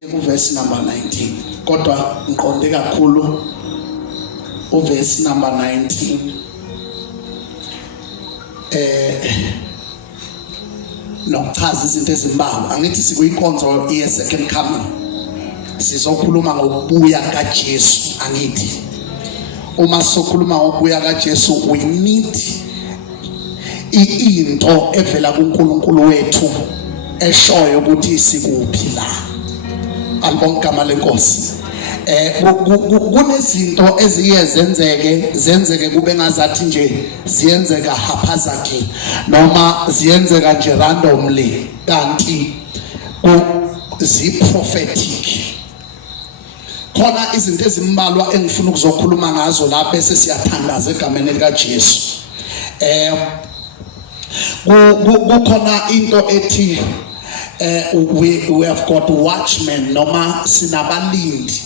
Verse number 19. Kodwa ngiqonde kakhulu verse number 19. Nokuchaza izinto ezimbalwa. Angithi sikuyinkonzo ye second coming. Sizokhuluma ngokubuya kaJesu, angithi. Uma sokhuluma ngokubuya kaJesu, we need into evela kuNkulunkulu wethu eshoyo ukuthi sikuphi la. Alibongama lenkosi. Kunezinto eziye zenzeke kube ngazathi nje ziyenzeka haphazardly noma ziyenzeka nje randomly, kanti zi-prophetic. Khona izinto ezimbalwa engifuna ukuzokhuluma ngazo la bese siyathandaza egameni likaJesu. Kukhona into ethi we have got watchmen noma sinabalindi.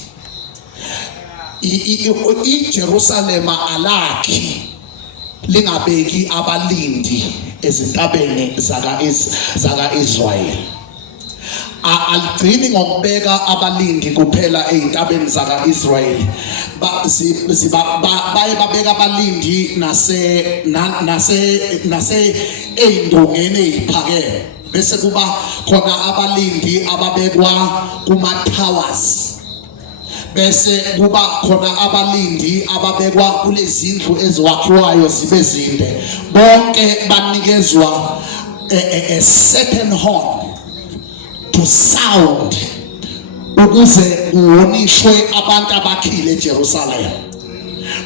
iJerusalem alakhi lingabeki abalindi ezintabeni zaka Israel. Aligcini ngokubeka abalindi kuphela ezintabeni zaka Israel. Baye babeka abalindi nase eyindongeni eziphakeme. Bese kuba khona abalindi ababekwa kuma towers. Bese kuba khona abalindi ababekwa kulezi zindlu eziwakhiwayo zibe zinde. Bonke banikezwa a certain horn to sound ukuze kuwonishwe abantu abakhile eJerusalem.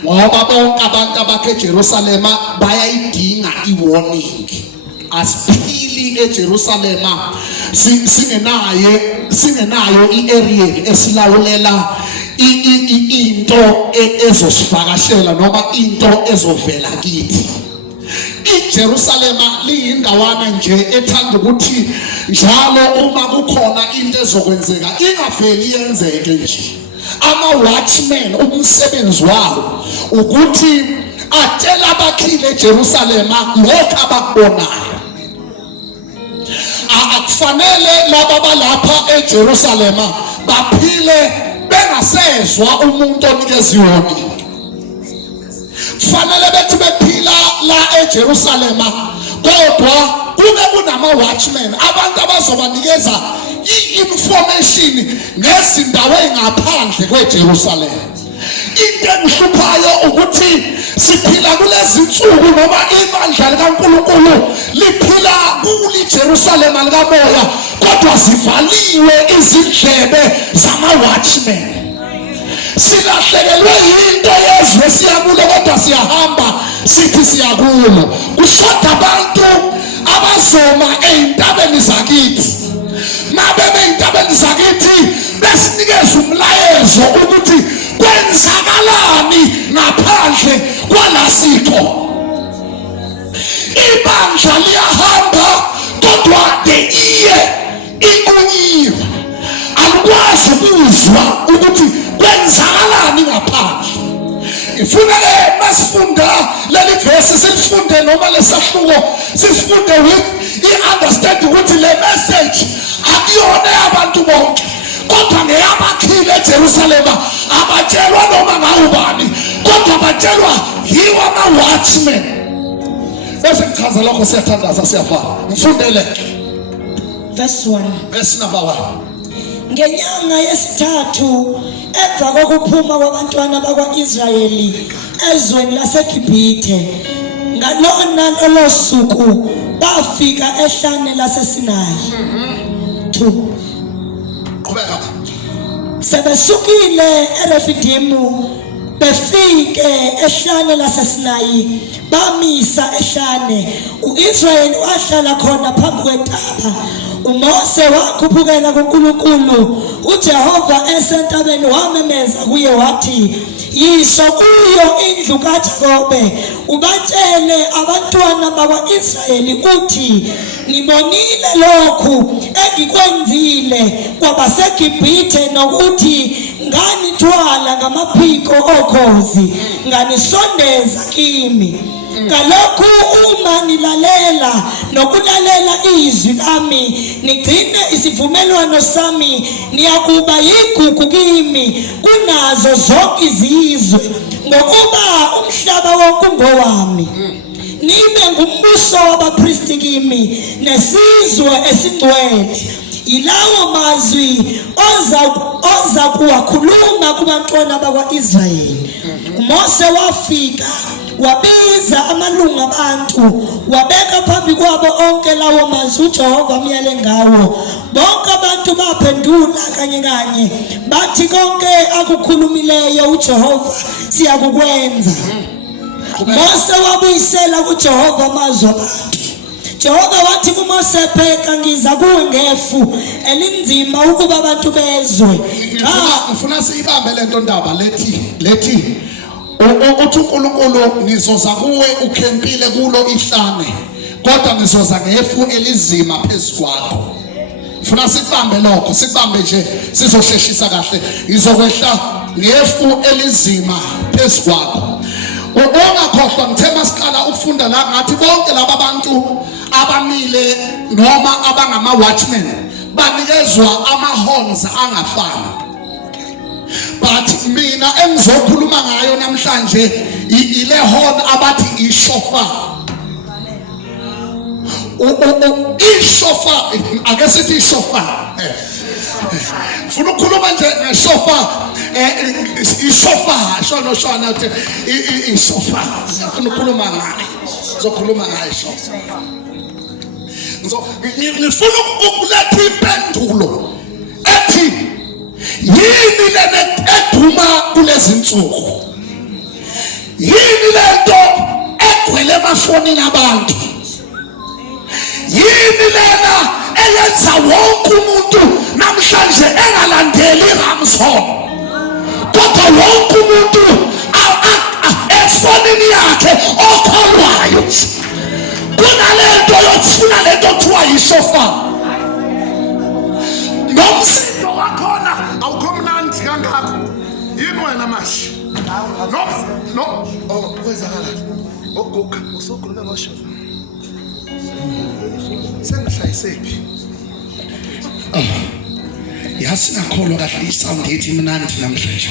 Ngoba bonke abantu abakhe eJerusalem bayayidinga iwarning. Asiphili eJerusalem singenayo i-area esilawulela into ezosivakashela noma into ezovela kithi. iJerusalem liyindawana nje ethanda ukuthi njalo uma kukhona into ezokwenzeka ingaveli yenzeke nje. Ama-watchmen umsebenzi wabo ukuthi atshela abakhile eJerusalem lokho abakubonayo. Akufanele laba balapha eJerusalem baphile bengasezwa umuntu onikeza iwarning. Kufanele bethi bephila la eJerusalem kodwa kube kunama-watchmen abantu abazobanikeza i-information ngezindawo ezingaphandle kweJerusalem. Into engihluphayo ukuthi siphila kulezi nsuku noma ibandla likaNkulunkulu liphila kuliJerusalem likamoya kodwa zivaliwe izindlebe zama-watchmen. Silahlekelwe yinto yezwe siyakulo kodwa siyahamba sithi siyakulo. Kushoda abantu abazoma ey'ntabeni zakithi. Mabebe ey'ntabeni zakithi besinikeza umlayezo ukuthi kwenzakalani ngaphandle kwalasikho. Ibandla liyahamba kodwa the ear inkunyiwe. Alikwazi ukuzwa ukuthi kwenzakalani ngaphandle. Ifuneke masifunda leli verse silifunde noma lesahluko sisifunde with i-understanding ukuthi le message akuyona abantu bonke kodwa ngeyabakhile eJerusalem abatshelwa noma ngawubani kodwa batshelwa yiwo ama-watchmen. Bese ngichaza lokho siyathandaza siyafana. Ngifundele verse 1. Verse number 1. Ngenyanga yesithathu emva kokuphuma kwabantwana bakwa-Israyeli ezweni laseGibhithe, ngalolo suku bafika ehlane laseSinayi. 2. Qhubeka. Sebesukile eRefidimu befike ehlane laseSinayi bamisa ehlane. U-Israyeli wahlala khona phambi kwentaba. uMose wakhuphukela kuNkulunkulu. uJehova esentabeni wamemeza kuye wathi, yisho kuyo indlu kaJakobe ubatshele abantwana bakwa-Israyeli uthi, ngibonile lokhu engikwenzile kwabaseGibhithe nokuthi nganithwala ngamaphiko okhozi, nganisondeza kimi. Kalokhu uma nilalela nokulalela izwi lami nigcine isivumelwano sami niyakuba yigugu kimi kunazo zonke izizwe ngokuba umhlaba wonke ngowami. Nibe ngumbuso wabapristi kimi nesizwe esingcwele. Ilawo mazwi oza kuwakhuluma kubantwana bakwa-Israyeli. uMose wafika wabiza amalungu abantu wabeka phambi kwabo onke lawo mazwi uJehova amyale ngawo. Bonke abantu baphendula kanye kanye bathi konke akukhulumileyo uJehova siyakukwenza. Mose wabuyisela kuJehova amazwi abantu. Jehova wathi kuMose, pheka ngiza kuwe ngefu elinzima ukuba abantu bezwe. Ngifuna siyibambe lento ndaba lethi uthi uNkulunkulu nizoza kuwe ukhempile kulo ihlane kodwa nizoza ngefu elizima phezukwakho. Ngifuna sikubambe lokho, sikubambe nje sizohleshisa kahle. Izokwehla ngefu elizima phezukwakho. Ungakhohlwa ngithe masiqala ukufunda la ngathi bonke laba bantu abamile noma abangama watchmen banikezwa ama-horns angafani. But mina engizokhuluma ngayo namhlanje ile horn abathi ishofa. Ishofa ake sithi ishofa. Funa ukukhuluma nje ngeshofa. Ishofa shona ishofa. Ngifuna ukukhuluma ngayo. Ngizokhuluma ngayo ishofa. Ngifuna ukuletha impendulo ethi yini lena eduma kulezi insuku? Yini lento egcwele emafonini abantu? Yini lena eyenza wonke umuntu namhlanje engalandeli iRamson? Kodwa wonke umuntu efonini yakhe okholwayo kunalento yokufuna lento kuthiwa yishofa. Nomsindo wakhona awukho mnandi kangakho. Yini wena manje? No kwenzakala oguga usokhuluma ngashofa. Sengishayisephi? Yasinakholwa kahle isound ethi mnandi namhlanje.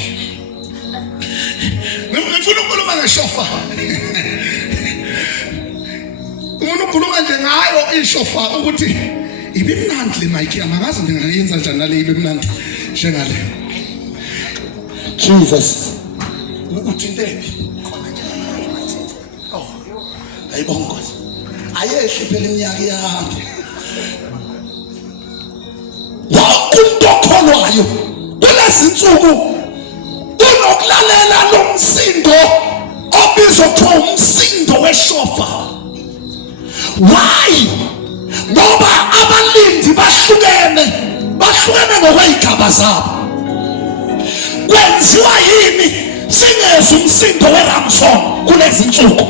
Ngifuna ukukhuluma ngeshofa. Ukhuluma nje ngayo ishofa ukuthi ibimnandi le mic amakazi ngingayenza njani nale ibimnandi njengale. Jesus uthintephi khona nje. Oh ayibongo ayehli phela iminyaka iyahamba. Wonke okholwayo kulezi insuku unokulalela lo msindo obizwa kuthiwa umsindo weshofa. Why? Ngoba abalindi bahlukene ngokwezigaba zabo. Kwenziwa yini singezwe umsindo weRamson kulezi insuku?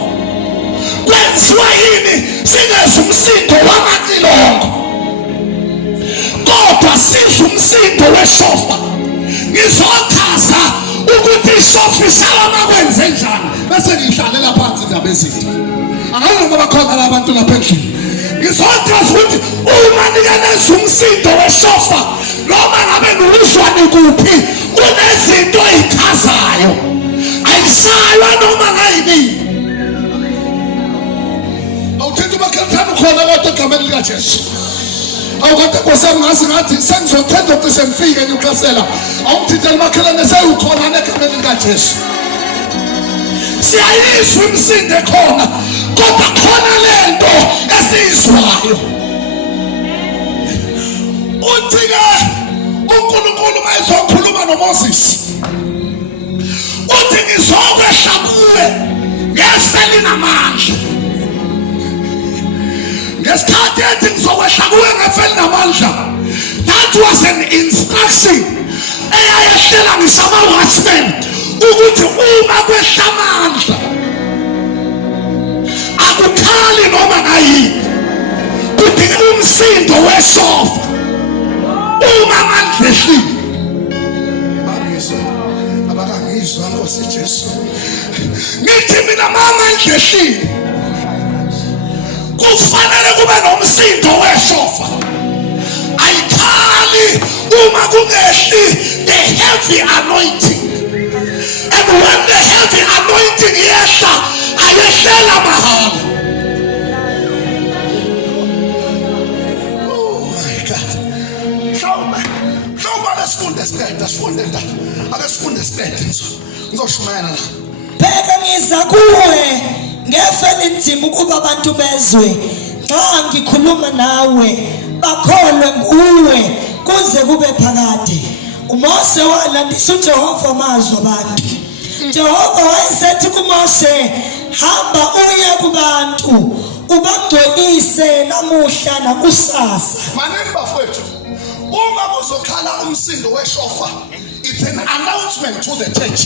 Kwenziwa yini singezwe umsindo wamaxilongo kodwa sizwe umsindo weshofa? Ngizochaza ukuthi ishofa isala makwenze njani bese ngihlalela phansi indaba ezinto. Angazi ngoba khona labantu lapha endlini. Ngizochaza ukuthi uma nikenezwa umsindo weshofa noma ngabe nuzwane kuphi kunezinto ezichazayo. Ayishaywa noma ngayini. Awuthenga bakhathana khona kodwa egameni likaJesu. Awukade kwasami ngathi sengizothenda ukuthi semfike ngiyukhasela. Awuthithela makhelane sewukhona negameni likaJesu. Siyayizwa imisindo ekhona kodwa khona lento esiyizwayo. Uthi-ke uNkulunkulu mayezokhuluma noMoses uthi ngizokwehla kuwe ngefa elinamandla. Ngesikhathi ethi ngizokwehla kuwe ngefa elinamandla, that was an instruction eyayehlela ngisama-watchmen ukuthi uma kwehla amandla akukhali noma ngayini, kudinga umsindo weshofa uma amandla ehlile. Abakangizwa Nkosi Jesu. Ngithi mina mama amandla ehlile kufanele kube nomsindo weshofa. Ayikhali uma kungehli the heavy anointing. And when the heavy anointing yehla, ayehlela mahhala. Oh my God. Mhlawumbe asifunde siqede ngizoshumayela la. Phela ngiza kuwe ngefela inzima ukuba abantu bezwe. Xa ngikhuluma nawe bakholwe nguwe kuze kube phakade. uMose walandisa uJehova amazwi abantu. Jehova wayesethi kuMose, hamba uye kubantu ubangcwelise namuhla nakusasa. Manini bafowethu, uma kuzokhala umsindo weshofa, it's an announcement to the church.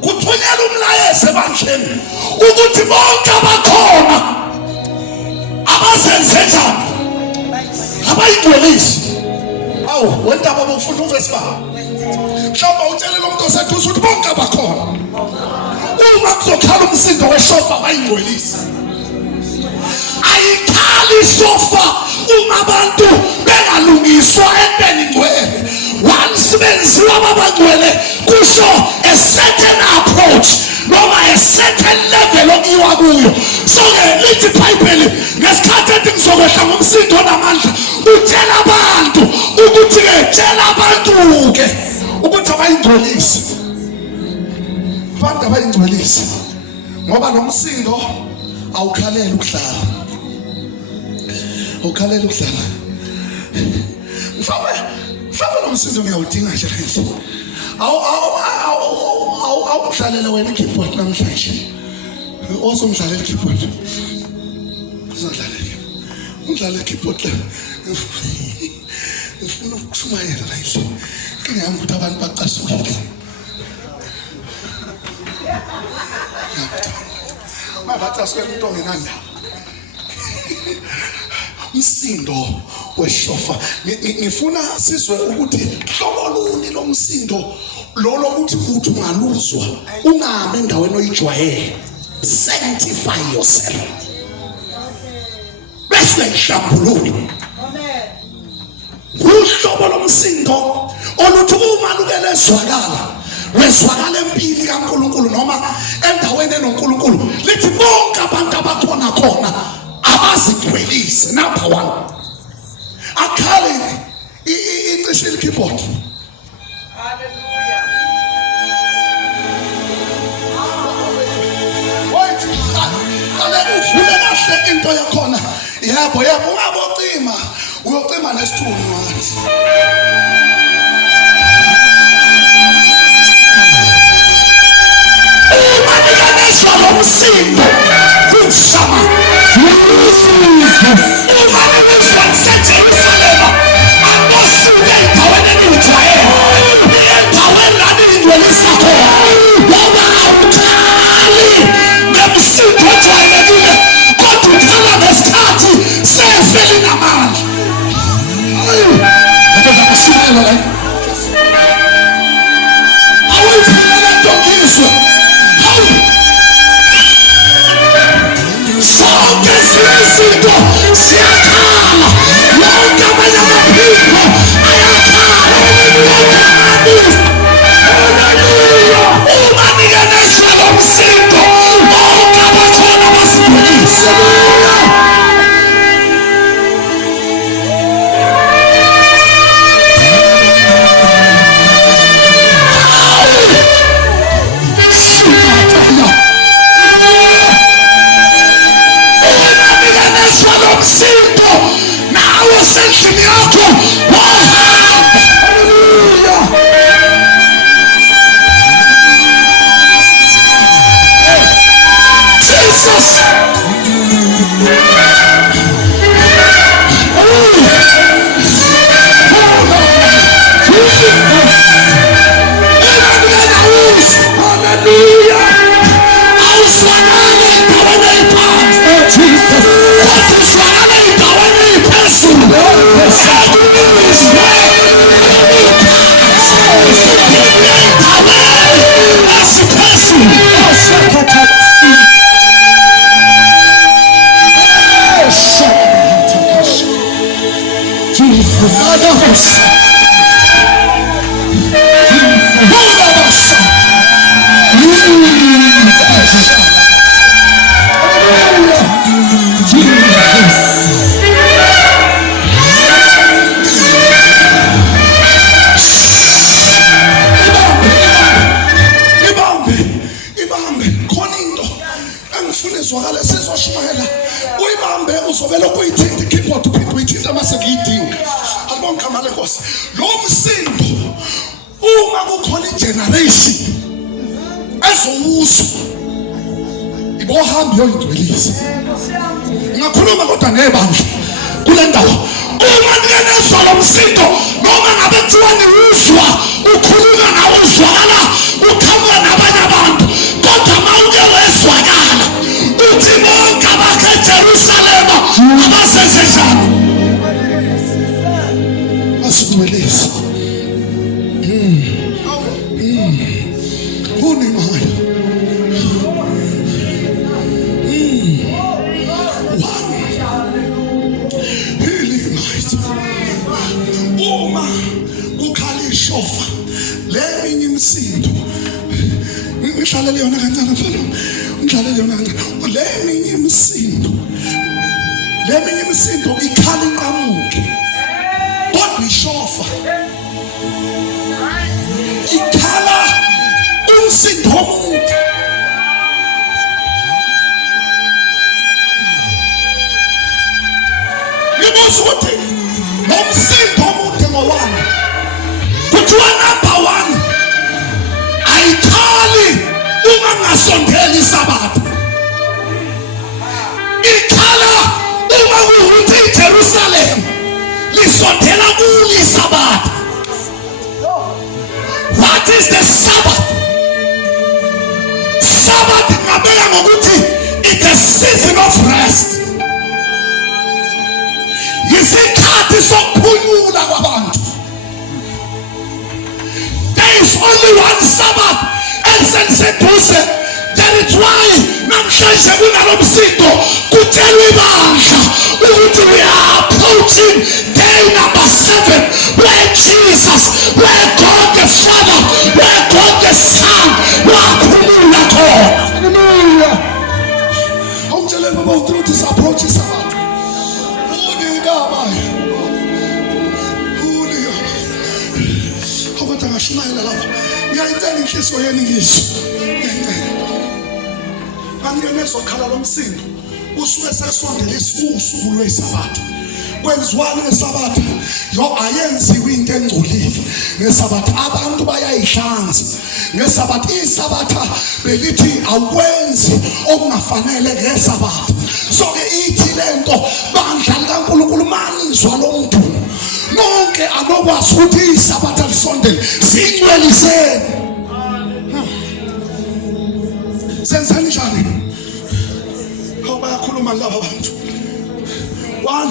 Kuthunyelwa umlayezo ebandleni ukuthi bonke abakhona abazenze njani abayigcwelisi. Awu wendaba bofunda uvesi ba. Mhlawumbe utshelele umuntu oseduze ukuthi bonke abakhona. Uma kuzokhala umsindo weshofa abayigcwelisi. Ayikhali isofa uma abantu bengalungiswa entweni ngcwele. Once benziwa abangcwele kusho a certain approach noma a certain level okuyiwa kuyo. So lithi iBhayibheli ngesikhathi ethi ngizokwehla ngomsindo namandla utshela abantu ukuthi tshela abantu ukuthi abayingcwelisi. Abantu abayingcwelisi ngoba nomsindo awukhalela ukuhlala. Awukhalela ukuhlala. Mhlawumbe nomsindo ngiyawudinga nje nje. Awudlalele wena ikeyboard namhlanje. Ozomdlalela ikeyboard. Uzodlalela. Udlale ikeyboard la. Ngifuna ukushumayela la nje. Inkinga yami ukuthi abantu bacasukile. Mabathaswe umuntu ongenanda. Umsindo weshofa ngifuna sizwe ukuthi hlobo luni lomsindo lo lokuthi uthi ungaluzwa ungame endaweni oyijwayele. Sanctify yourself. Bese ngihlambulule. Amen. Uhlobo lomsindo oluthi uma lukelezwakala wezwakala empini kaNkulunkulu noma endaweni enoNkulunkulu lithi bonke abantu abakhona khona abazigcwelise. Number one, akhali icishe ikeyboard. Hallelujah. Wait, ale uvule kahle into yakhona. Yebo ungabocima uyocima nesithunzi wathi. Umanikezwa lomsindo kusama umanikezwa kuseJerusalem anosuke endaweni enijwayele endaweni la ningcwelisa khona ngoba awukhali ngemsindo ojwayelekile kodwa ukhala ngesikhathi sefeli namandla. Ngicela kushumayela la awuyivulele into ngizwe. Sonke izinto siyakhala lonke amanye amaphiko ayakhala. Umanikezwa lomsindo bonke abakhona basigcwelise. umsindo uma kukhona igeneration ezowuzwa ibohamba yoyingcwelisa. Ngakhuluma kodwa nebandla kule ndawo, uma nikenezwa lo msindo noma ngabe kuthiwa niwuzwa ukhuluma nawo uzwakala uqhamuka nabanye abantu, kodwa mawuke wezwakala uthi bonke abakhe eJerusalema abasenze njani asingcwelisa. Unimali uma kukhala ishofa leminye imisindo ngihlalele yona kancane mfana, ngihlalele yona kancane. Leminye imisindo ikhala inqamuke, kodwa ishofa ikhala umsindo omude. Ngibuza ukuthi nomsindo omude ngowani? Kuthiwa number 1 ayikhali uma ngasondeli isabatha, ikhala uma kuwukuthi iJerusalem lisondela kulo isabatha. What is the Sabbath? Sabbath ngabeka ngokuthi it's a season of rest, yisikhathi sokuphumula kwabantu. There is only one Sabbath eliseduze. That is why namhlanje kunalo msindo kutshelwe ibandla ukuthi we are approaching day number 7 where Jesus, where God the Father, where God the Son wakhulula khona. Hallelujah. Awutsheleni baba ukuthi approach Sabbath. Ngashumayela lapha ngiyayicela inhliziyo yenu ngizwe, kangenezwa khala lomsindo usuke sesondela usuku lwesabatha. Kwenziwani ngesabatha? Ayenziwe into engcolile ngesabatha, abantu bayayihlanza ngesabatha. Isabatha belithi awukwenzi okungafanele ngesabatha. So ke ithi lento bandla likaNkulunkulu manizwa lo muntu nonke anokwazi ukuthi isabatha lisondele singcweliseni. Senzani njani? Bayakhuluma laba abantu. 1,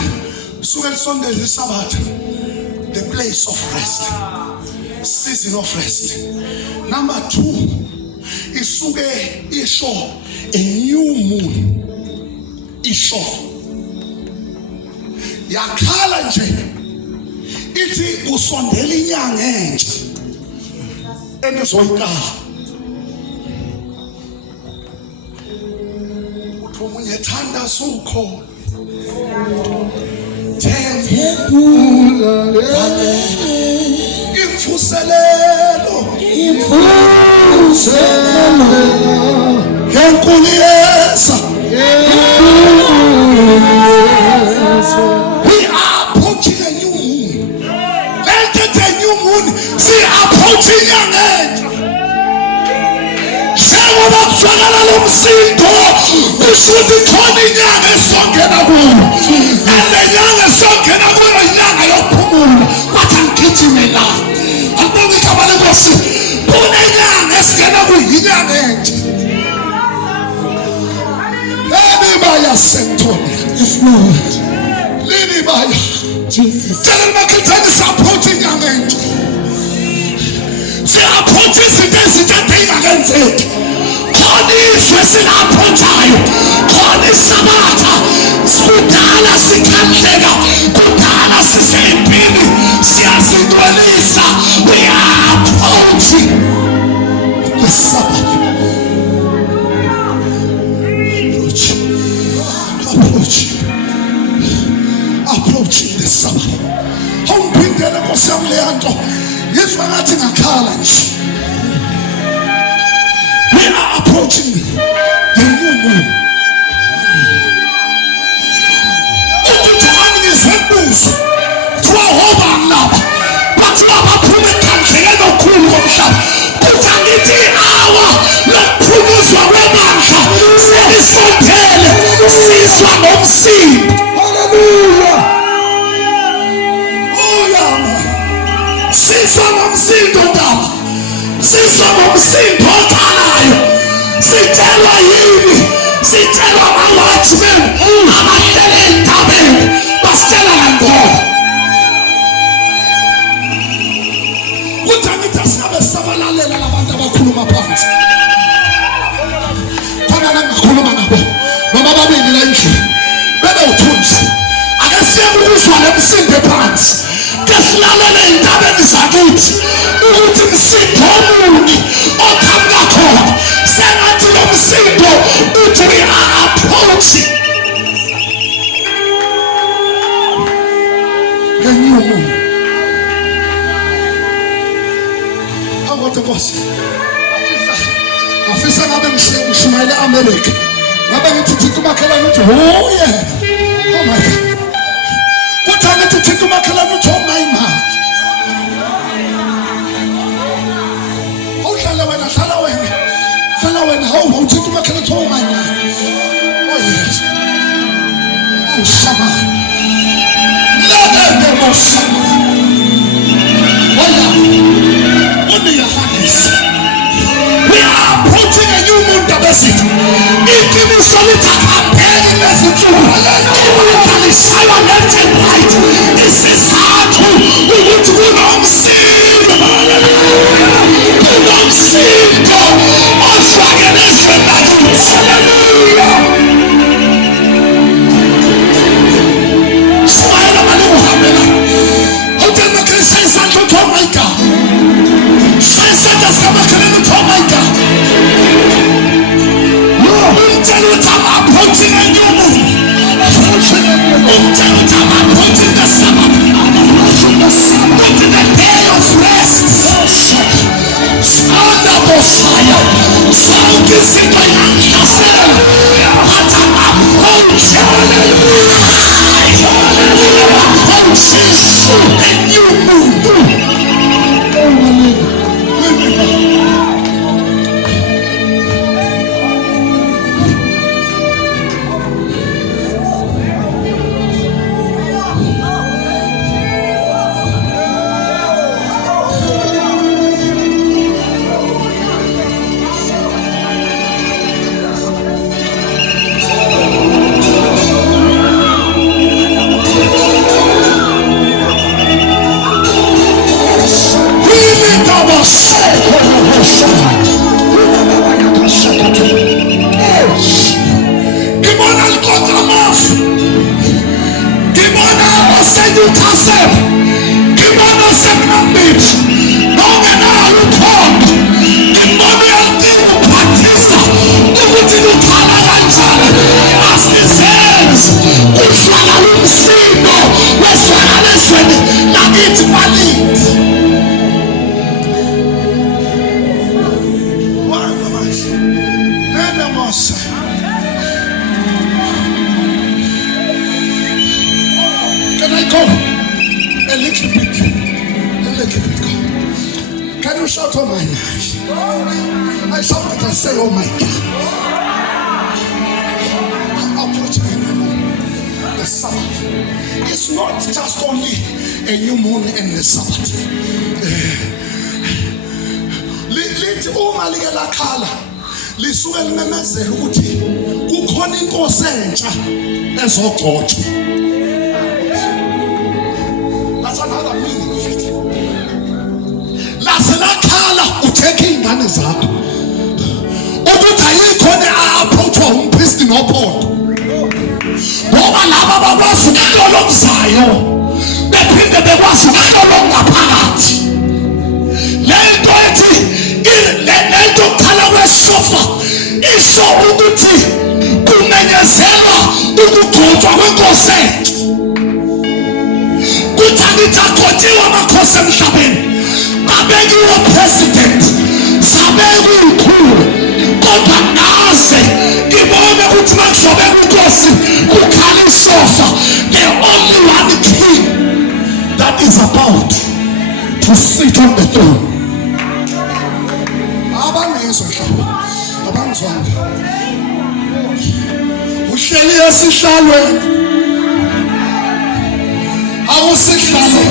suke lisondele isabatha, the place of rest, season of rest. Number 2, isuke isho a new moon, isho yakhala nje ithi usondela inyanga entsha enizoyikala. Uthi omunye ethanda sukho imvuselelo yenkulu yesa. We are approaching a new moon. Let's get a new moon. See, approaching young age. Njengoba kuzwakala lo msindo kushuthi khona inyanga esongena kuyo, and le nyanga esongena kuyo inyanga yokuphumula. Wathi angigijime la akubona igama lenkosi, kunenyanga esingena kuyo inyanga entsha. Libaya sentoni, yes Lord, libaya Jesus. Tell them that is approaching young age. Say approaching sitting against it. Khona izwe silaphonthayo, khona isabatha kudala sikhandleka, kudala sisempini siyazingcwelisa. We are approaching the Sabbath. Approaching the Sabbath. Awuphindele Nkosi yami le nto yizwa ngathi ngakhala nje. We are approaching the new moon. Ukuthi ngizembuzo kuhoba ngilapha kuthiwa baphume ekhandleni enokhulu komhlaba. Kuthi angithi i-hour lokuphumuzwa kwebandla selisondele, sizwa ngomsindo. Hallelujah. Sizwa ngomsindo ndaba, sizwa ngomsindo othalayo. Sitshelwa yini? Sitshelwa ama-watchmen abahlele entabeni, basitshela ngangoma. Kuthi angithi asingabe sisabalalela labantu abakhuluma phansi. Khona nangakhuluma nabo noma babili la endlini bebe uthunzi. Ake siyeke ukuzwa le msindo phansi. Kesilalele entabeni zakithi ukuthi msindo muni oqhamuka khona. Sengathi lo msindo uthi we are approaching a new moon. Awuthi Nkosi, afisa ngabe ngishumayele America, ngabe ngithi thina umakhelwane uthi oh yeah, oh my God. Kuthi angithi thina umakhelwane uthi oh my God. Hlala wena hawu uthi umakhelwane uthi oh my God. Oh yes. Oh Shama. Let them Shama. Oh yeah. Only your hands. We are approaching a new moon diversity. If solita campaign in the future, Hallelujah. Left and right. This is hard to we need to go on sin. Go on sin. Go on stagnation. Hallelujah. Smile on the Muhammad. How can the Christians say to my God? Say that's the Macedonian to my God. Approaching a new moon. Approaching the Sabbath. Approaching the day of rest. Stand up, Messiah. Sound is in my hands. What an approach. Approaches a new moon. Can I go a little bit? Can you shout, oh my God? I shout it and say, oh my God. Approaching the Sabbath. It's not just only a new moon and the Sabbath. Lithi uma like lakhala lisuke limemezela ukuthi kukhona inkosi entsha ezogcotshwa. That's another meaning of it. Laselakhala utheke ingane zakho ukuthi ayikhona approachwa umpristi nophondo ngoba laba bakwazi ukuhlola omzayo bephinde bekwazi ukuhlola ngaphakathi. Lento ethi lento khala kweshofa isho ukuthi kumenyezelwa ukugcotshwa kwenkosi entsha. Kuthi angithi agcotshiwe amakhosi emhlabeni, babekiwe president, sabekwe ikhulu, kodwa naze ngibone ukuthi makuzobekwa inkosi kukhala ishofa. The only one king that is about to sit on the throne. Abangizwa mhlawumbe, abangizwanga. Uhleli esihlalweni. Awusihlalo.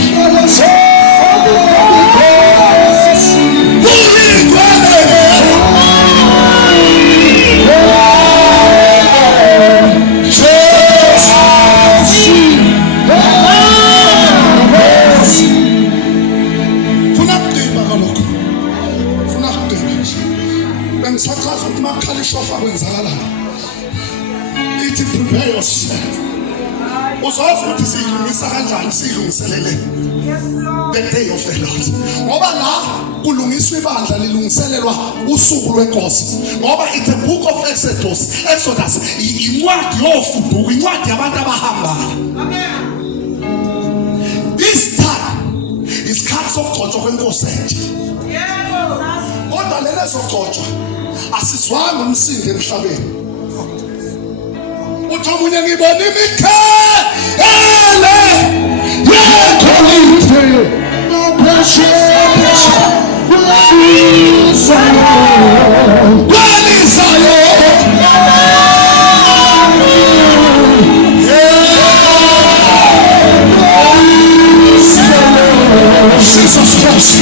Bengisachaza ukuthi makhala ishofa kwenzakalani. Ithi prepare yourself. Uzazi ukuthi siyilungisa kanjani, siyilungiselele the day of the Lord. Ngoba la kulungiswa ibandla lilungiselelwa usuku lwenkosi. Ngoba it's a book of Exodus, incwadi yofuduko, incwadi yabantu abahambayo. This time isikhathi sokugcotshwa kwenkosi entsha. Kodwa lelo sokugcotshwa asizwanga umsindo emhlabeni. Uthi omunye ngibona imikhele yeGolide Jesus Christ.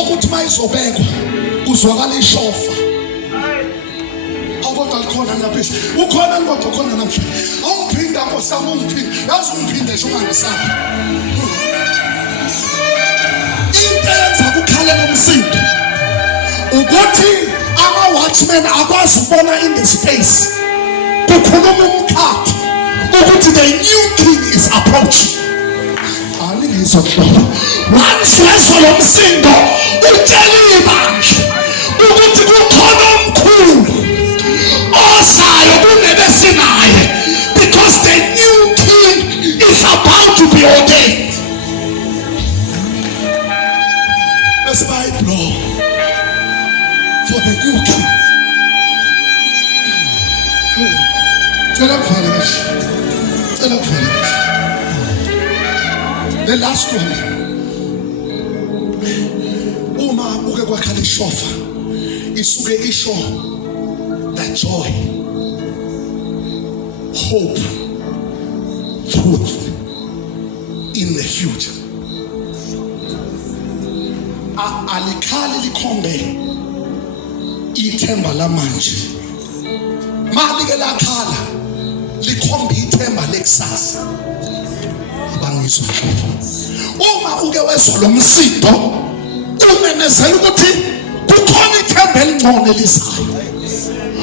Ukuthi mayizobekwa kuzwakala ishofa. Awukodwa likhona lapha. Ukhona kodwa khona namhlanje. Awungiphinda nkosami, ungiphinda. Yazi ungiphinde nje ungangisaphi. Into eyenza kukhala nomsindo ukuthi ama-watchmen akwazi ukubona in the space. Kukhuluma umkhathi ukuthi the new king is approaching. Once wezwa lo msindo utshela ibandla ukuthi kukhona omkhulu ozayo kunebesinaye, because the new king is about to be ordained. Let's buy blow for the new king. Tell him for the last one. Uma uke kwakhala ishofa isuke isho that joy, hope, truth in the future. Ayikhali likhombe ithemba lamanje. Mali ke lakhala likhombe ithemba lekusasa. Abangizwa. Uma uke wezwa lo msindo umemezela ukuthi kukhona ithemba elingcono elizayo.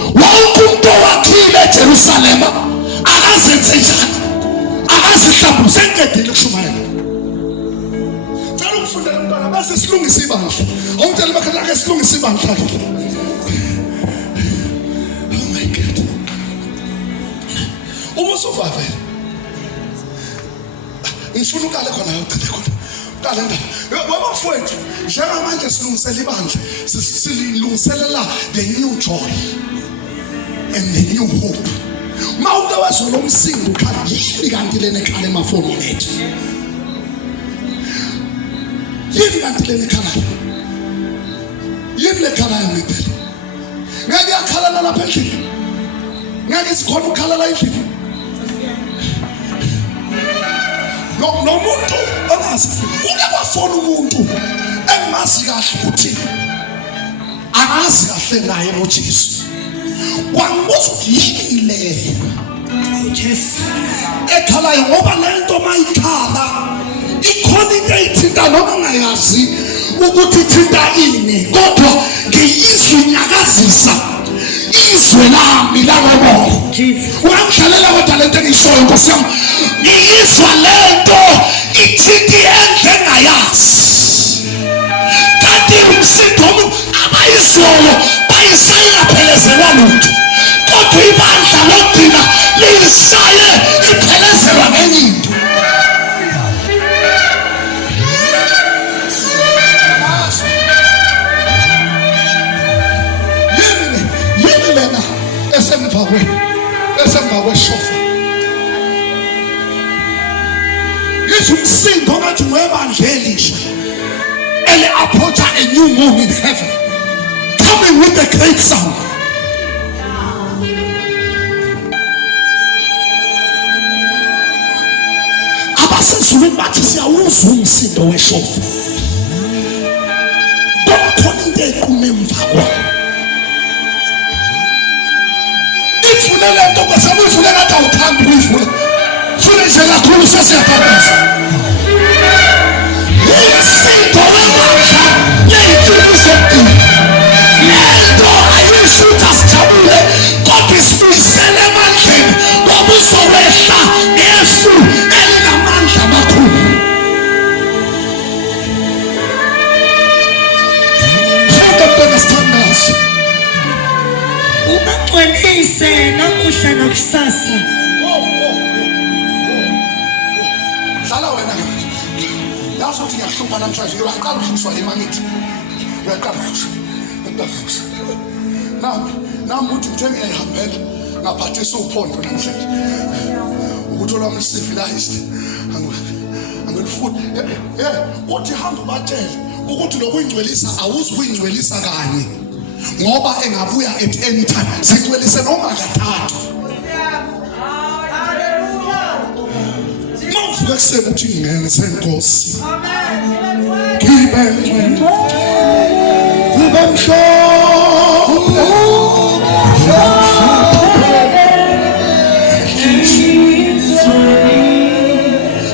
Wonke umuntu owakhile eJerusalema akazenze njani, akazihlambuse eqedile ukushumayela. Cela ukufundela umntwana bese silungisa ibandla. Awutshela emakhaya akhe silungisa ibandla. Oh my God. Umusuvave. Ngifuna ukale khona uqede khona. Kalenda wabafowethu njengamanje silungisela ibandla, silungiselela the new joy and the new hope. Mawuke wezwa lo msindo ukhala yini kanti lena ekhala emafonini ethu? Yini kanti lena ekhala? Yini lekhalayo ngempela? Ngeke yakhala lapha endlini. Ngeke sikhona ukhala la endlini. Nomuntu ongazi uke kwafona umuntu engimazi kahle ukuthi akazi kahle naye noJesu. Wangibuza ukuthi yini le ekhalayo, ngoba lento mayikhala ikhona into ethinta noma ungayazi ukuthi ithinta ini, kodwa ngiyizwe inyakazisa izwe lami lakomoya. Wangidlalela kodwa lento engishoyo Nkosi yami, ngiyizwa lento ithi endle engayazi. Kanti umsindo abayizolo bayisayingaphelezelwa lutho, kodwa ibandla lokugcina liyisaye iphelezelwa ngenye into. Yini lena esemva kweshofa It's umsindo ngathi ngoevangelisha approach a new moon in heaven, coming with a great sound. Abasezulwini bathi siyawuzwa umsindo weshofa. Kukhona into equme emva kwayo. Ifune le nto kwesaba ifune ngathi awuthandi ukuyivula. Fune nje kakhulu sesiyaphaphisa. Umsindo wemandla yey'nsuku zokugcina. Lento ayishuthi asijabule kodwa isibuyisele emandleni ngoba uzowehla ngefu elinamandla amakhulu. Sithandazo ubagcwelise namuhla nakusasa. Hlala wena ke. Yazi ukuthi ngiyahlupha namhlanje uyaqala ukuhluswa imanithi. Uyaqala ukuhluswa. Nami uthi ngithe ngiyayihambela ngaphathisa uphondo namhlanje. Ukuthola umcivilized. Angifuni. Uthi hamba ubatshele ukuthi lokuyingcwelisa awuzukuyingcwelisa kanye ngoba engabuya at any time. Singcwelise noma kathathu. Mawuvuka ekuseni uthi ngingene senkosi. Ngibe ngcwele. Kube mhlophe.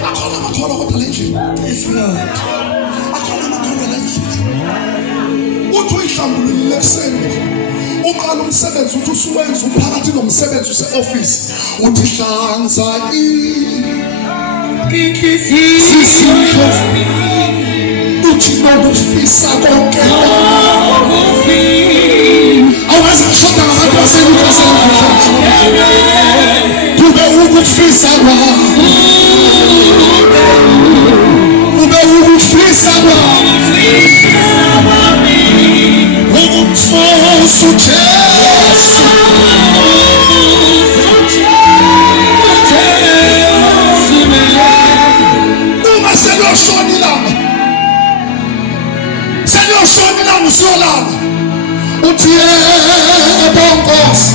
Akhona amakhono kodwa le nje. Yes Lord. Uthi uyihlambulule ekuseni uqala umsebenzi uthi usuwenza uphakathi nomsebenzi use-office uthi hlanza inhliziyo uthi nokufisa konke awazi ngishoda ngabantu baseNingizimu kube ukufisa kwami kube ukufisa kwami umfosu Jesu uma seliyoshona ilanga usiyolala uthi yebo Nkosi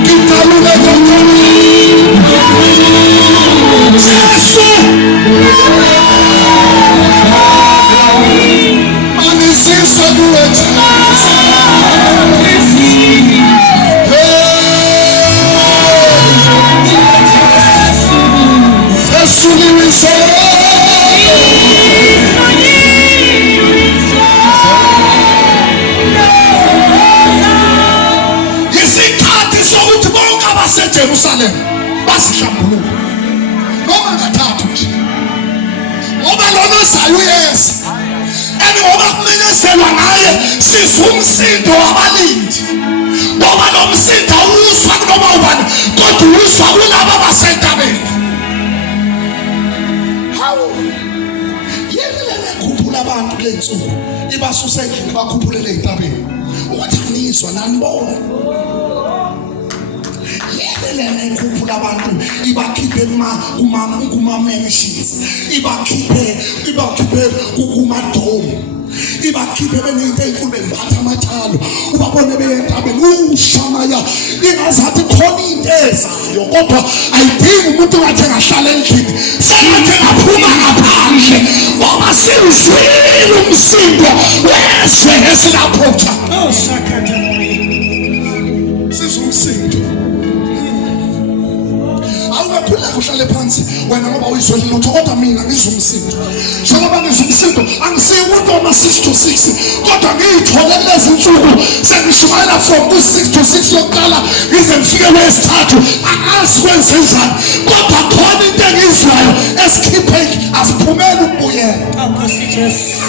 ngidaluleke Jesu manisisa kuwe Jesu isikhathi sokuthi bonke abaseJerusalem basihlambulule noma ngathathu nje ngoba lona ozayo uyeza ngoba kumenyezelwa ngaye sizwa umsindo wabalindi ngoba lo msindo awuzwa kunoma ubani kodwa uzwa kulabo abasentabeni. Hawu yena lekhuphula abantu kule nsuku ibasuse endlini bakhuphulele entabeni ukuthi anizwa nanibona yena lekhuphula abantu ibakhiphe kuma-mansions ibakhiphe kumadomu ibakhiphe beneyinto ey'nkulu bembatha amathalo ubabone beyentabeni ushamaya ingazathi khona into ezayo kodwa ayidingi umuntu ongathi engahlala endlini sengathi engaphuma ngaphandle ngoba siwuzwile umsindo wezwe esilaphoxa sizwa umsindo. Awukakhuleka uhlale phansi wena ngoba uyizwele lutho kodwa mina ngizwa umsindo. Njengoba ngizwa umsindo angisiyi umuntu wama-6 to 6 kodwa ngiyithole kulezi nsuku sengishumayela from ku-6 to 6 yokuqala ngize ngifike kweyesithathu angazi kwenze njani kodwa khona into engiyizwayo esikhiphe asiphumele ukubuyela.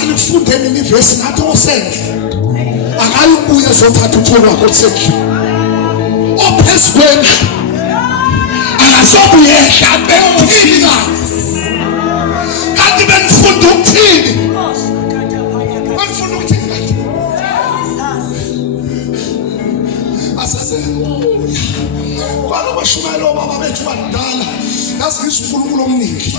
Alikufundeni imivesi nathi osendle akayi ukubuya ezothatha utholo wakho olusendlini ophezu kwendlu akazobuyehla bekuthini kanti benifunda ukuthini benifunda ukuthini kanti Kwake kwashumayela obaba bethu badala, yazi uNkulunkulu omningi.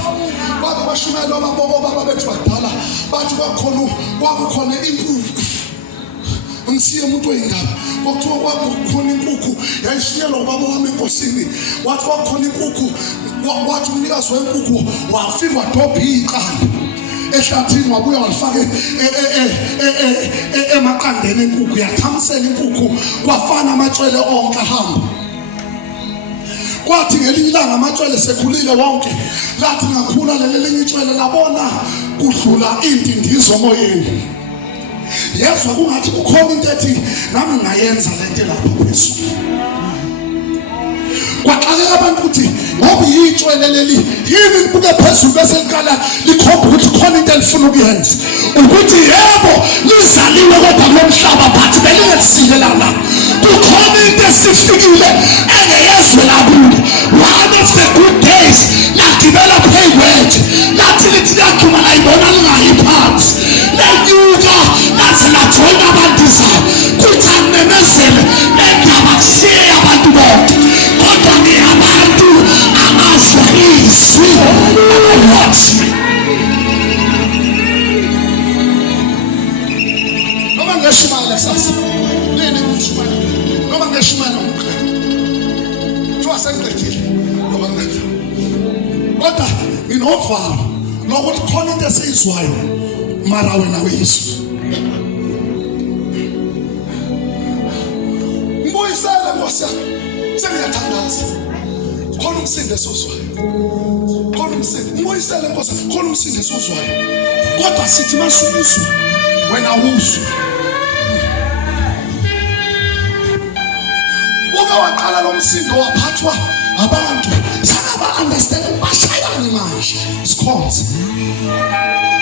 Kwake kwashumayela obaba bethu badala, bathi kwakukhona inkukhu. Ngisiye umuntu oyindaba, kwakuthiwa kwakukhona inkukhu yayishiyelwa ubaba wami enkosini. Wathi kwakukhona inkukhu, wathi umnikazi wenkukhu wafika wadobha iqanda ehlathini, wabuya walifaka emaqandeni enkukhu, yathamisela inkukhu, kwafana amagcwele onke ahamba. Kwathi ngelinye ilanga amagcwele sekhulile wonke, lathi ngakhula lelinye igcwele labona kudlula indindizo emoyeni. Yezwa kungathi kukhona into ethi nami ngayenza lento lapha phezulu. Kwaxakeka abantu ukuthi ngoba yitshwele leli yini libuke phezulu bese likala likhomba ukuthi khona into elifuna ukuyenza, ukuthi yebo lizaliwe kodwa lomhlaba but belingetsile lana. Kukhona into esifikile engeyezwe labuye. One of the good days lagibela payment, lathi lithi liyagcuma layibona lingayiphansi, lenyuka lathi lajoyina abantu izabo, kuthi akumemezele lendaba kushiye abantu bonke. Kodwa abantu amazwe izwi abawathi noma ngeshumayela sasa nini kushumayela noma ngeshumayela sengiqedile ngoba ngakho. Kodwa nginovalo lokuthi khona into esiyizwayo mara wena wezwe. Mbuyisele Nkosi yami, sengiyathandaza. Khona umsindo esizwayo, khona umsindo. Mbuyisele Nkosi, khona umsindo esizwayo. Kodwa sithi masukuzwe wena uzwe. Waqala lo msindo waphathwa abantu sangaba understand bashayani manje sikhonze,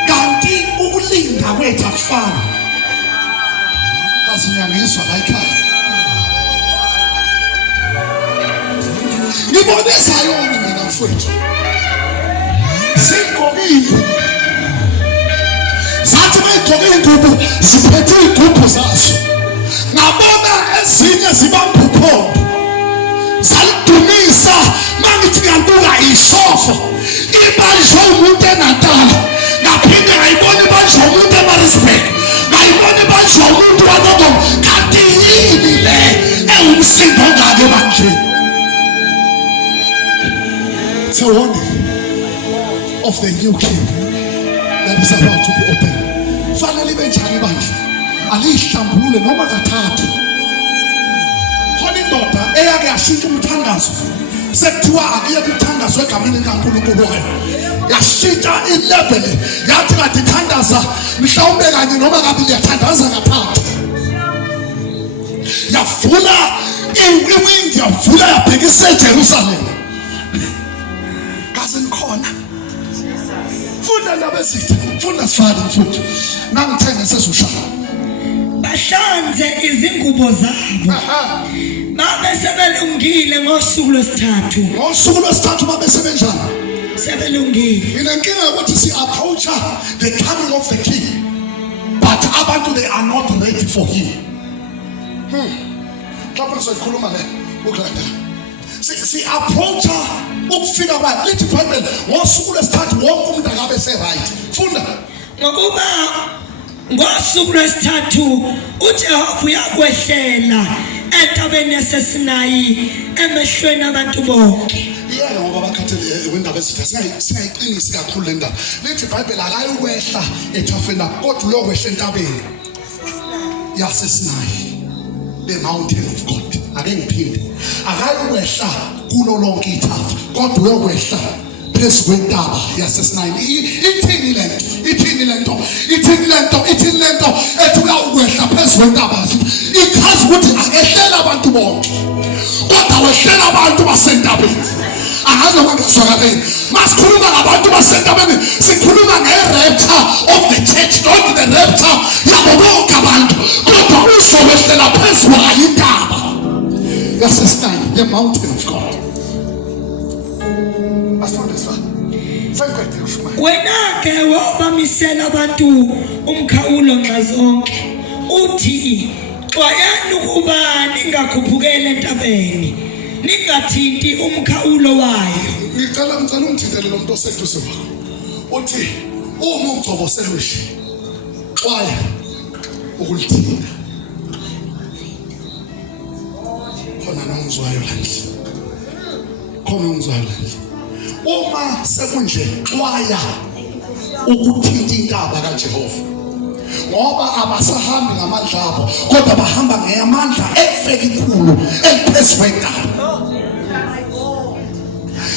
kanti ukulinda kwethu akufani. Kazi ngiyangizwa la ekhaya ngibonisa yona mina mfowethu, sigqokile zathi mayigqoke ingubo ziphethe iy'gubhu zazo, ngabona ezinye zibamba uphondo salidumisa. Mangithi ngiyabuka ishofa ibanjwe umuntu eNatala, ngaphinde ngayibona ibanjwe umuntu eMaritzburg, ngayibona ibanjwe umuntu waNongoma. Kanti yini le ewumsindo ongaka ebandleni? It's a warning of the new king that is about to be opened. Fanele ibe njani ibandla? Aliyihlambulule noma kathathu. Khona indoda eyake yashintsha umthandazo, sekuthiwa akuyeke umthandazo egameni likaNkulunkulu wayo, yashintsha ilevel, yathi kanti ithandaza mhlawumbe kanye noma kabili, yathandaza kathathu. Yavula iwindi, yavula yabhekisa eJerusalema. Kaze nikhona funda ndaba ezithe, funda sifane mfuthu nangithenge sezushaya. Bahlanze izingubo zabo babe sebelungile ngosuku lwesithathu. Ngosuku lwesithathu babe sebenjani? Sebelungile. Inenkinga ukuthi si-approach the coming of the king, but abantu they are not ready for him. Mhlawumbe sizoyikhuluma le ukulandela. Si-approach ukufika kwakhe. Lithi iBhayibheli ngosuku lwesithathu wonke umuntu akabe se-right. Funda ngokuba ngosuku lwesithathu uJehova uyakwehlela entabeni yaseSinayi emehlweni abantu bonke. Yena ngoba bakhathele wendaba ezitha singayiqinisi kakhulu le ndaba. Lithi iBhayibheli akayikwehla ethafeni, kodwa uyokwehla entabeni yaseSinayi, the mountain of God. Ake ngiphinde, akayikwehla kulo lonke ithafa, kodwa uyokwehla phezu kwentaba yaseSinayi. Ithini lento ethi ukwehla phezu kwentaba? Ikhazi ukuthi akehlela abantu bonke, kodwa wehlela abantu basentabeni. Angazi noma ngizwakaleni. Masikhuluma ngabantu basentabeni, sikhuluma nge-rapture of the church, not the rapture yabo bonke abantu, kodwa uzowehlela phezu kwayo intaba yaseSinayi, the mountain of God. Wena-ke wabamisela abantu umkhawulo nxa zonke, uthi xwayani ukuba ningakhuphukeli entabeni, ningathinti umkhawulo wayo. Ngicela ungithintele lo muntu oseduze kwakho. Uthi uma ugcobo selusha xwaya ukulithinta. Khona nongizwayo landle. Khona ungizwayo landle. Uma sekunje xwaya ukuthinta intaba kaJehova. Ngoba abasahambi ngamandla abo kodwa bahamba ngamandla efekikhulu eliphezulu kwentaba.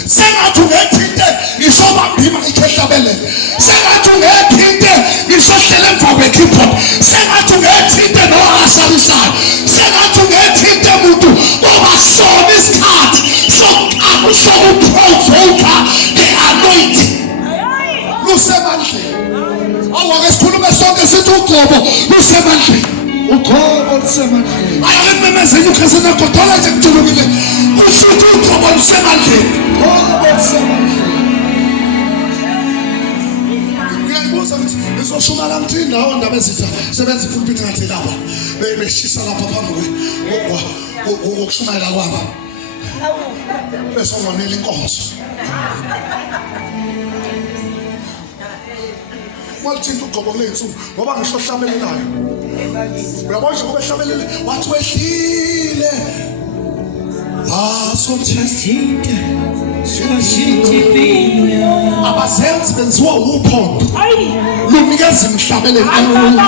Sengathi ungethinte ngisobambima ikhehlabelele. Sengathi ungethinte ngisohlela emva kwe-keyboard. Sengathi ungethinte nohasalisayo. Sengathi ungethinte umuntu obasona isikhathi sokuprovoka the-anointing. Lusemandleni. Awake sikhulume sonke sithi ugcobo lusemandleni. Ugcobo lusemandleni. Ayakememezeni ukhesena godola nje kujulukile. Usithi ugcobo lusemandleni. Ugcobo lusemandleni. Ngiyayibuza ukuthi ngizoshuma la mthi indawo ndaba ezitha sebenza ipulpit ngathi lapha. Beshisa lapha phambi kokushumayela kwaba. Bese ngonela inkonzo. Walithinta ugcobo kulensuku ngoba ngisho hlabelelayo. Uyabona ngoba ehlabelele wathi wehlile. Sothinta. Sosithipile. Abazenzi benziwa uphondo. Lunikeza imhlabelelo enkulu.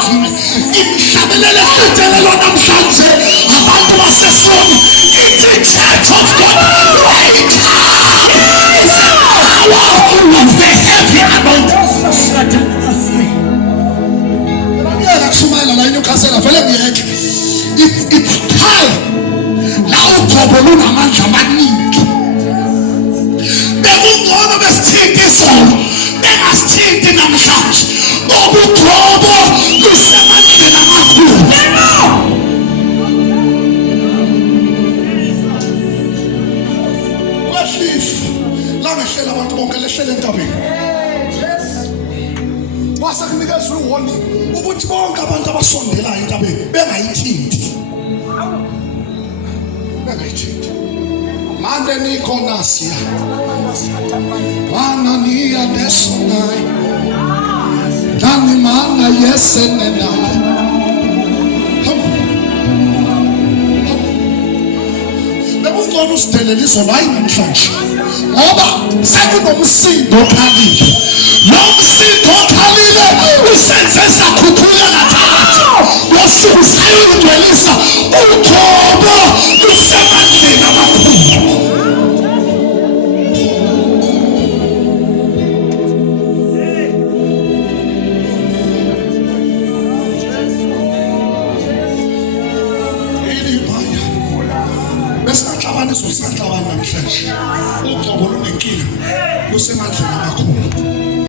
Imhlabelelo ehlelelwa namhlanje abantu basesoni. It's the church of God. Right now. It's the power of the heavy anointing. Shumayela la inyukasela vele ngiyeke. It's time. La ugcobo lunamandla amaningi. Bekungcono besithinta izolo. Bengasithinti namhlanje. Ngoba ugcobo lusemandleni amakhulu. Kwehlifa. La ngehlela abantu bonke lehlela entabeni. Wasekunikeza uwarning ukuthi bonke abantu abasondelayo entabeni bengayithinti. Bengayithinti. Mande nikhona siya. Mana niya desonai. Dani mana yesenena. Bekungcono usidelele izolo hayi namhlanje. Ngoba sekunomsindo okhalile. Lo msindo okhalile usenze sakhuphuka ngaphakathi. Ngosuku sayongcwelisa ugcobo lusemandleni amakhulu. Besingaxabana namhlanje. Ugcobo lunenkinga lusemandleni amakhulu.